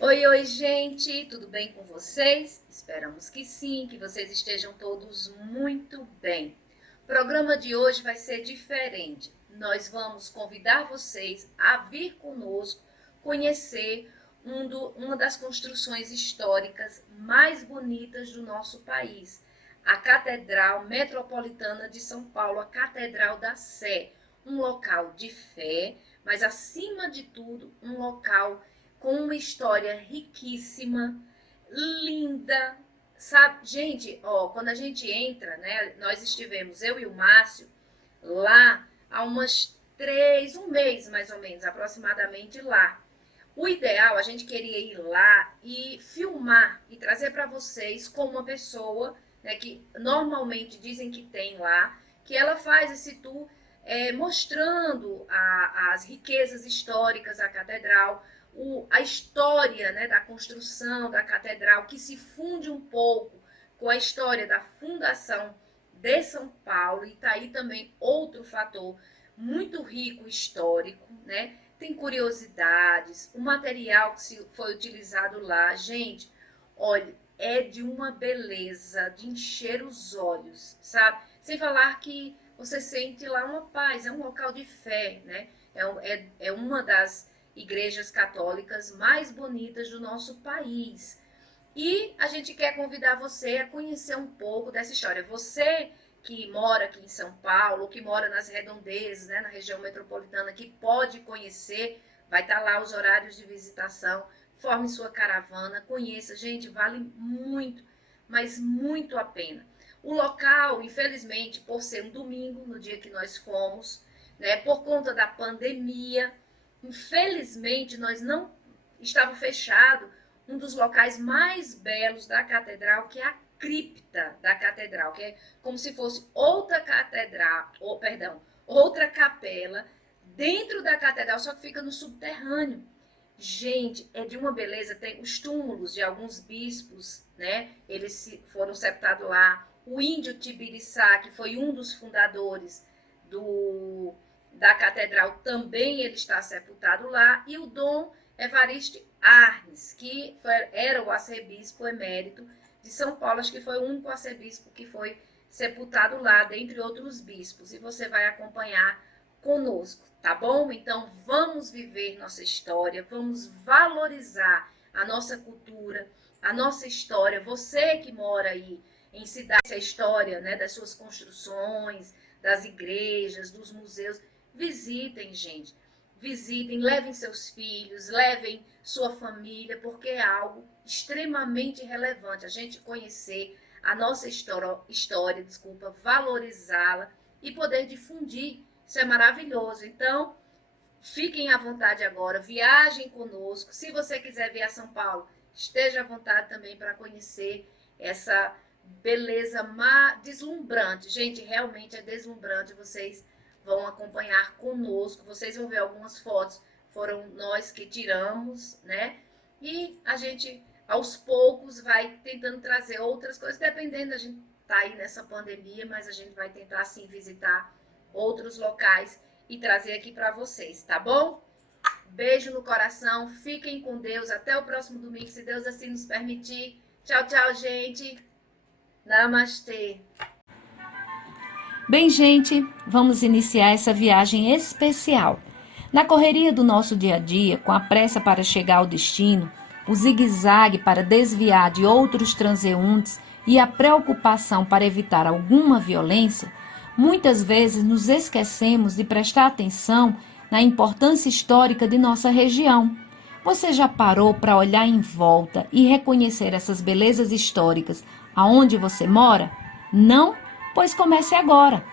Oi, oi, gente, tudo bem com vocês? Esperamos que sim, que vocês estejam todos muito bem. O programa de hoje vai ser diferente. Nós vamos convidar vocês a vir conosco conhecer uma das construções históricas mais bonitas do nosso país, a Catedral Metropolitana de São Paulo, a Catedral da Sé, um local de fé, mas acima de tudo, um local com uma história riquíssima, linda, sabe? Gente, ó, quando a gente entra, né? Nós estivemos, eu e o Márcio, lá há um mês mais ou menos, aproximadamente lá. O ideal, a gente queria ir lá e filmar e trazer para vocês como uma pessoa, né, que normalmente dizem que tem lá, que ela faz esse tour mostrando as riquezas históricas da catedral, a história, né, da construção da catedral, que se funde um pouco com a história da fundação de São Paulo, e está aí também outro fator muito rico histórico, né? Tem curiosidades, o material que foi utilizado lá, gente, olha, é de uma beleza, de encher os olhos, sabe? Sem falar que você sente lá uma paz, é um local de fé, né? É uma das igrejas católicas mais bonitas do nosso país. E a gente quer convidar você a conhecer um pouco dessa história. Você que mora aqui em São Paulo, que mora nas redondezas, né, na região metropolitana, que pode conhecer, vai estar lá os horários de visitação, forme sua caravana, conheça. Gente, vale muito, mas muito a pena. O local, infelizmente, por ser um domingo, no dia que nós fomos, né, por conta da pandemia, infelizmente nós não estava fechado um dos locais mais belos da catedral, que é a cripta da catedral, que é como se fosse outra catedral, ou perdão, outra capela dentro da catedral, só que fica no subterrâneo. Gente, é de uma beleza, tem os túmulos de alguns bispos, né? Eles foram sepultados lá. O índio Tibiriçá, que foi um dos fundadores da catedral, também ele está sepultado lá. E o Dom Evariste Arnes, que era o arcebispo emérito de São Paulo, acho que foi o único arcebispo que foi sepultado lá, dentre outros bispos. E você vai acompanhar conosco, tá bom? Então vamos viver nossa história, vamos valorizar a nossa cultura, a nossa história. Você que mora aí em cidade, a história, né, das suas construções, das igrejas, dos museus, visitem, gente. Visitem, levem seus filhos, levem sua família, porque é algo extremamente relevante a gente conhecer a nossa história, valorizá-la e poder difundir. Isso é maravilhoso. Então, fiquem à vontade agora, viajem conosco. Se você quiser vir a São Paulo, esteja à vontade também para conhecer essa beleza deslumbrante. Gente, realmente é deslumbrante. Vocês vão acompanhar conosco. Vocês vão ver algumas fotos, foram nós que tiramos, né? E a gente, aos poucos, vai tentando trazer outras coisas, dependendo, a gente tá aí nessa pandemia, mas a gente vai tentar, sim, visitar outros locais e trazer aqui para vocês, tá bom? Beijo no coração, fiquem com Deus, até o próximo domingo, se Deus assim nos permitir. Tchau, tchau, gente. Namastê. Bem, gente, vamos iniciar essa viagem especial. Na correria do nosso dia a dia, com a pressa para chegar ao destino, o zigue-zague para desviar de outros transeuntes e a preocupação para evitar alguma violência, muitas vezes nos esquecemos de prestar atenção na importância histórica de nossa região. Você já parou para olhar em volta e reconhecer essas belezas históricas aonde você mora? Não? Pois comece agora.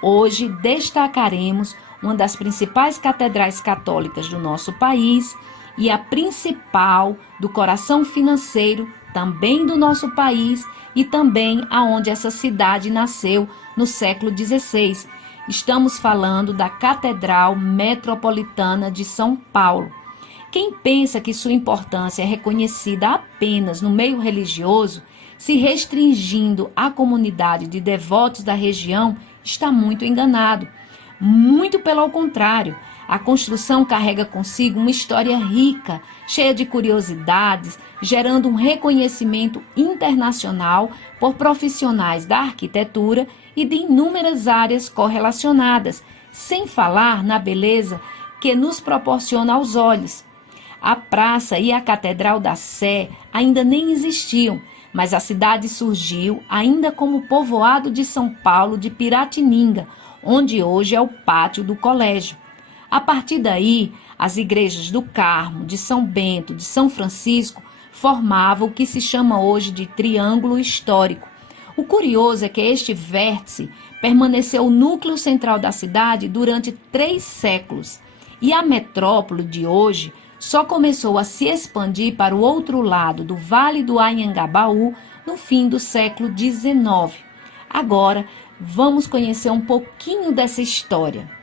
Hoje destacaremos uma das principais catedrais católicas do nosso país e a principal do coração financeiro também do nosso país e também aonde essa cidade nasceu no século XVI. Estamos falando da Catedral Metropolitana de São Paulo. Quem pensa que sua importância é reconhecida apenas no meio religioso, se restringindo à comunidade de devotos da região, está muito enganado. Muito pelo contrário, A construção carrega consigo uma história rica, cheia de curiosidades, gerando um reconhecimento internacional por profissionais da arquitetura e de inúmeras áreas correlacionadas, sem falar na beleza que nos proporciona aos olhos. A praça e a Catedral da Sé ainda nem existiam, mas a cidade surgiu ainda como povoado de São Paulo de Piratininga, onde hoje é o pátio do colégio. A partir daí, as igrejas do Carmo, de São Bento, de São Francisco formavam o que se chama hoje de Triângulo Histórico. O curioso é que este vértice permaneceu o núcleo central da cidade durante 3 séculos e a metrópole de hoje só começou a se expandir para o outro lado do Vale do Anhangabaú no fim do século XIX. Agora, vamos conhecer um pouquinho dessa história.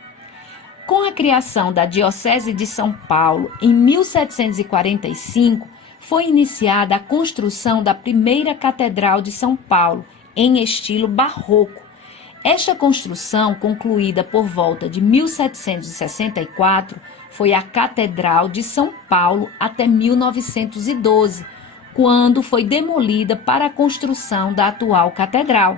Com a criação da Diocese de São Paulo, em 1745, foi iniciada a construção da primeira Catedral de São Paulo, em estilo barroco. Esta construção, concluída por volta de 1764, foi a Catedral de São Paulo até 1912, quando foi demolida para a construção da atual catedral.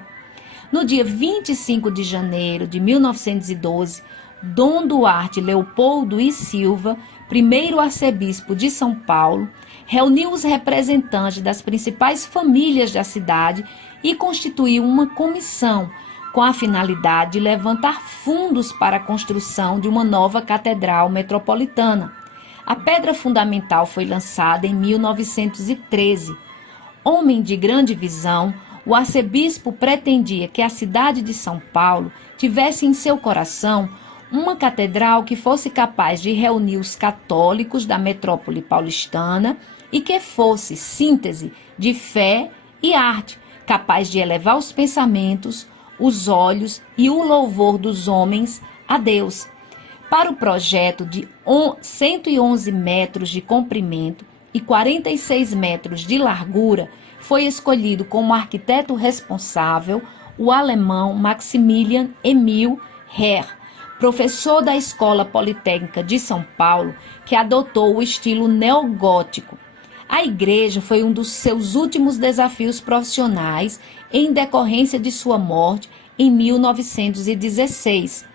No dia 25 de janeiro de 1912, Dom Duarte Leopoldo e Silva, primeiro arcebispo de São Paulo, reuniu os representantes das principais famílias da cidade e constituiu uma comissão com a finalidade de levantar fundos para a construção de uma nova catedral metropolitana. A pedra fundamental foi lançada em 1913. Homem de grande visão, o arcebispo pretendia que a cidade de São Paulo tivesse em seu coração uma catedral que fosse capaz de reunir os católicos da metrópole paulistana e que fosse síntese de fé e arte, capaz de elevar os pensamentos, os olhos e o louvor dos homens a Deus. Para o projeto de 111 metros de comprimento e 46 metros de largura, foi escolhido como arquiteto responsável o alemão Maximilian Emil Herr, professor da Escola Politécnica de São Paulo, que adotou o estilo neogótico. A igreja foi um dos seus últimos desafios profissionais em decorrência de sua morte em 1916.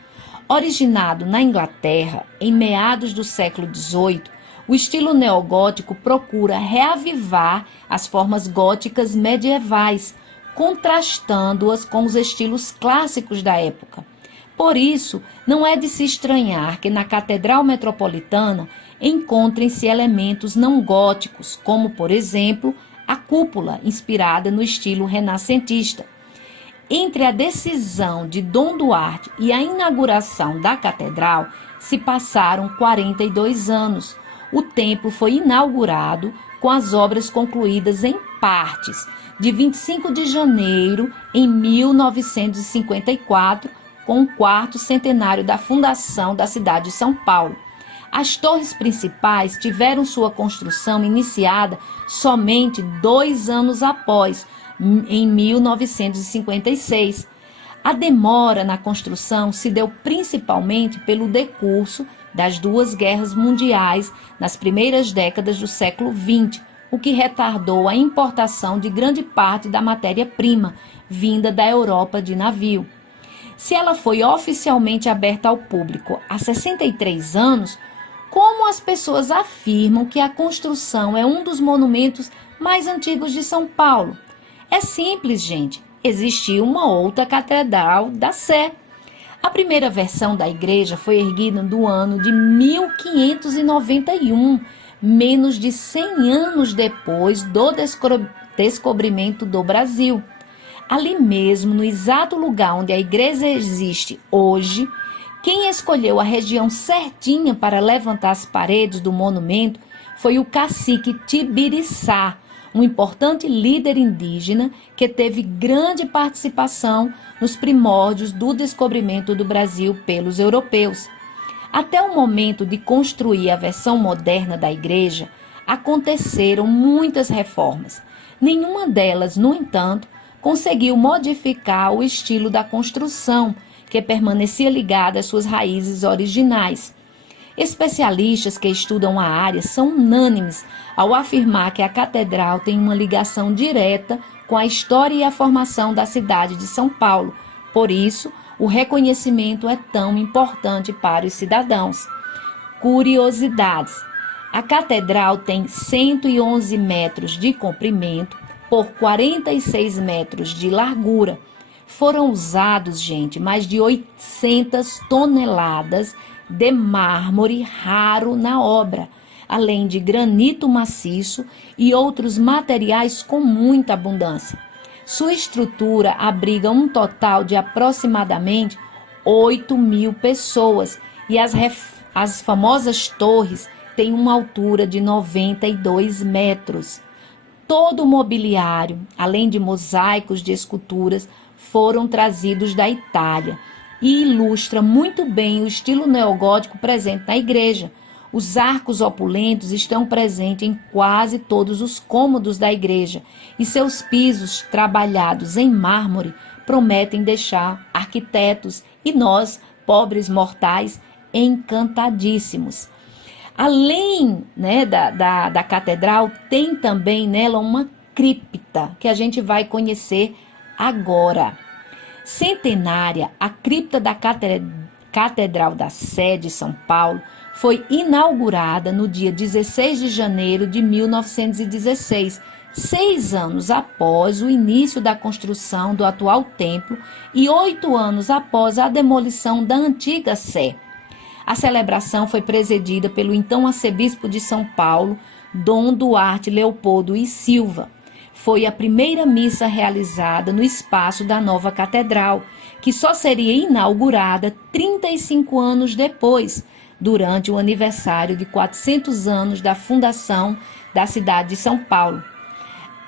Originado na Inglaterra em meados do século XVIII, o estilo neogótico procura reavivar as formas góticas medievais, contrastando-as com os estilos clássicos da época. Por isso, não é de se estranhar que na Catedral Metropolitana encontrem-se elementos não góticos, como, por exemplo, a cúpula, inspirada no estilo renascentista. Entre a decisão de Dom Duarte e a inauguração da catedral, se passaram 42 anos. O templo foi inaugurado com as obras concluídas em partes, de 25 de janeiro em 1954, com o 4º centenário da fundação da cidade de São Paulo. As torres principais tiveram sua construção iniciada somente 2 anos após, em 1956. A demora na construção se deu principalmente pelo decurso das 2 guerras mundiais nas primeiras décadas do século XX, o que retardou a importação de grande parte da matéria-prima vinda da Europa de navio. Se ela foi oficialmente aberta ao público há 63 anos, como as pessoas afirmam que a construção é um dos monumentos mais antigos de São Paulo? É simples, gente. Existiu uma outra Catedral da Sé. A primeira versão da igreja foi erguida no ano de 1591, menos de 100 anos depois do descobrimento do Brasil. Ali mesmo, no exato lugar onde a igreja existe hoje, quem escolheu a região certinha para levantar as paredes do monumento foi o cacique Tibiriçá, um importante líder indígena que teve grande participação nos primórdios do descobrimento do Brasil pelos europeus. Até o momento de construir a versão moderna da igreja, aconteceram muitas reformas. Nenhuma delas, no entanto, conseguiu modificar o estilo da construção, que permanecia ligada às suas raízes originais. Especialistas que estudam a área são unânimes ao afirmar que a catedral tem uma ligação direta com a história e a formação da cidade de São Paulo. Por isso, o reconhecimento é tão importante para os cidadãos. Curiosidades: a catedral tem 111 metros de comprimento por 46 metros de largura. Foram usados, gente, mais de 800 toneladas de mármore raro na obra, além de granito maciço e outros materiais com muita abundância. Sua estrutura abriga um total de aproximadamente 8.000 pessoas e as famosas torres têm uma altura de 92 metros. Todo o mobiliário, além de mosaicos de esculturas, foram trazidos da Itália e ilustra muito bem o estilo neogótico presente na igreja. Os arcos opulentos estão presentes em quase todos os cômodos da igreja e seus pisos trabalhados em mármore prometem deixar arquitetos e nós, pobres mortais, encantadíssimos. Além, da catedral, tem também nela uma cripta que a gente vai conhecer agora. Centenária, a cripta da Catedral da Sé de São Paulo foi inaugurada no dia 16 de janeiro de 1916, 6 anos após o início da construção do atual templo e 8 anos após a demolição da antiga Sé. A celebração foi presidida pelo então arcebispo de São Paulo, Dom Duarte Leopoldo e Silva. Foi a primeira missa realizada no espaço da nova catedral, que só seria inaugurada 35 anos depois, durante o aniversário de 400 anos da fundação da cidade de São Paulo.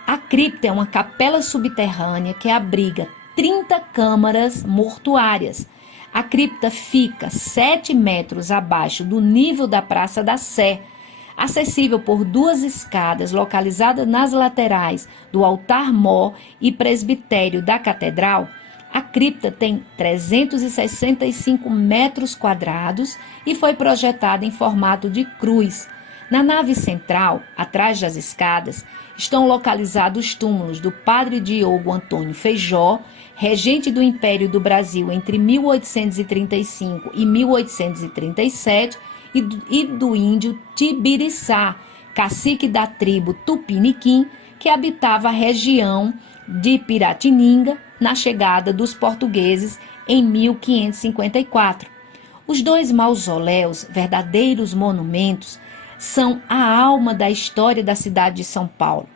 A cripta é uma capela subterrânea que abriga 30 câmaras mortuárias. A cripta fica 7 metros abaixo do nível da Praça da Sé, acessível por 2 escadas localizadas nas laterais do altar-mor e presbitério da catedral. A cripta tem 365 metros quadrados e foi projetada em formato de cruz. Na nave central, atrás das escadas, estão localizados os túmulos do padre Diogo Antônio Feijó, regente do Império do Brasil entre 1835 e 1837, e do índio Tibiriçá, cacique da tribo Tupiniquim, que habitava a região de Piratininga na chegada dos portugueses em 1554. Os 2 mausoléus, verdadeiros monumentos, são a alma da história da cidade de São Paulo.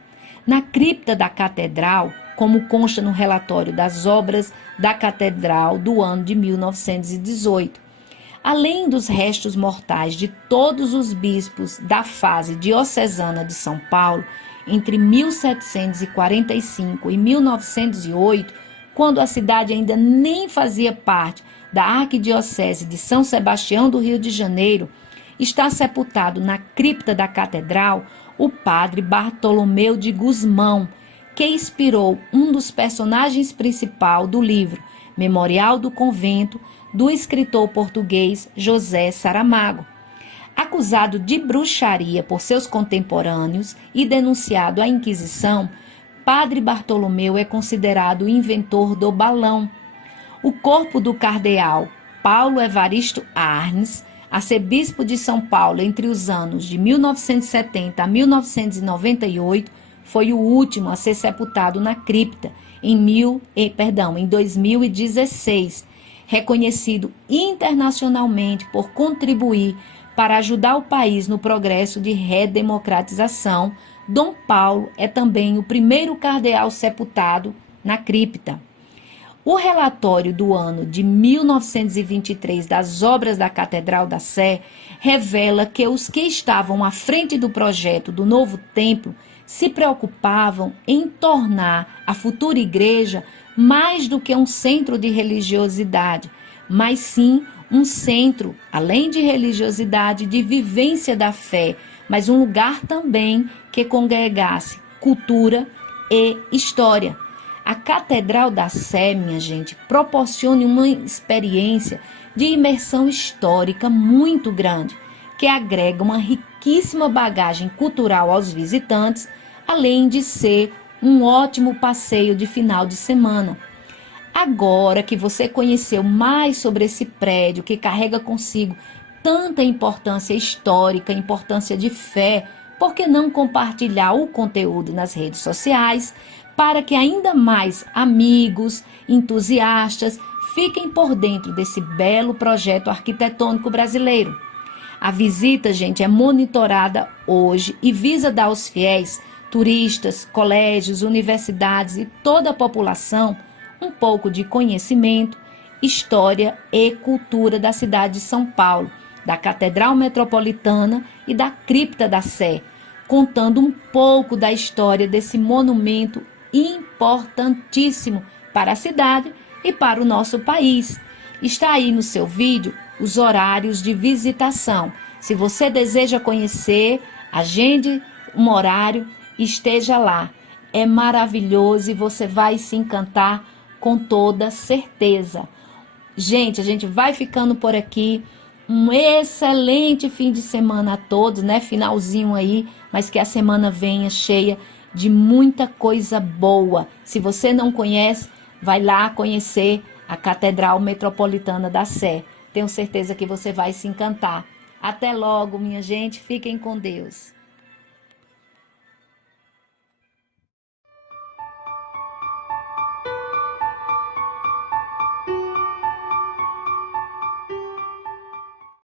Na cripta da catedral, como consta no relatório das obras da catedral do ano de 1918, além dos restos mortais de todos os bispos da fase diocesana de São Paulo, entre 1745 e 1908, quando a cidade ainda nem fazia parte da Arquidiocese de São Sebastião do Rio de Janeiro, está sepultado na cripta da catedral o padre Bartolomeu de Gusmão, que inspirou um dos personagens principais do livro Memorial do Convento, do escritor português José Saramago. Acusado de bruxaria por seus contemporâneos e denunciado à Inquisição, Padre Bartolomeu é considerado o inventor do balão. O corpo do cardeal Paulo Evaristo Arnes, arcebispo de São Paulo entre os anos de 1970 a 1998, foi o último a ser sepultado na cripta em 2016, reconhecido internacionalmente por contribuir para ajudar o país no progresso de redemocratização. Dom Paulo é também o primeiro cardeal sepultado na cripta. O relatório do ano de 1923 das obras da Catedral da Sé revela que os que estavam à frente do projeto do novo templo se preocupavam em tornar a futura igreja mais do que um centro de religiosidade, mas sim um centro, além de religiosidade, de vivência da fé, mas um lugar também que congregasse cultura e história. A Catedral da Sé, minha gente, proporciona uma experiência de imersão histórica muito grande, que agrega uma riquíssima bagagem cultural aos visitantes, além de ser um ótimo passeio de final de semana. Agora que você conheceu mais sobre esse prédio que carrega consigo tanta importância histórica, importância de fé, por que não compartilhar o conteúdo nas redes sociais para que ainda mais amigos, entusiastas fiquem por dentro desse belo projeto arquitetônico brasileiro? A visita, gente, é monitorada hoje e visa dar aos fiéis, turistas, colégios, universidades e toda a população um pouco de conhecimento, história e cultura da cidade de São Paulo, da Catedral Metropolitana e da Cripta da Sé, contando um pouco da história desse monumento importantíssimo para a cidade e para o nosso país. Está aí no seu vídeo os horários de visitação. Se você deseja conhecer, agende um horário e esteja lá. É maravilhoso e você vai se encantar com toda certeza. Gente, a gente vai ficando por aqui. Um excelente fim de semana a todos, né? Finalzinho aí, mas que a semana venha cheia de muita coisa boa. Se você não conhece, vai lá conhecer a Catedral Metropolitana da Sé. Tenho certeza que você vai se encantar. Até logo, minha gente. Fiquem com Deus.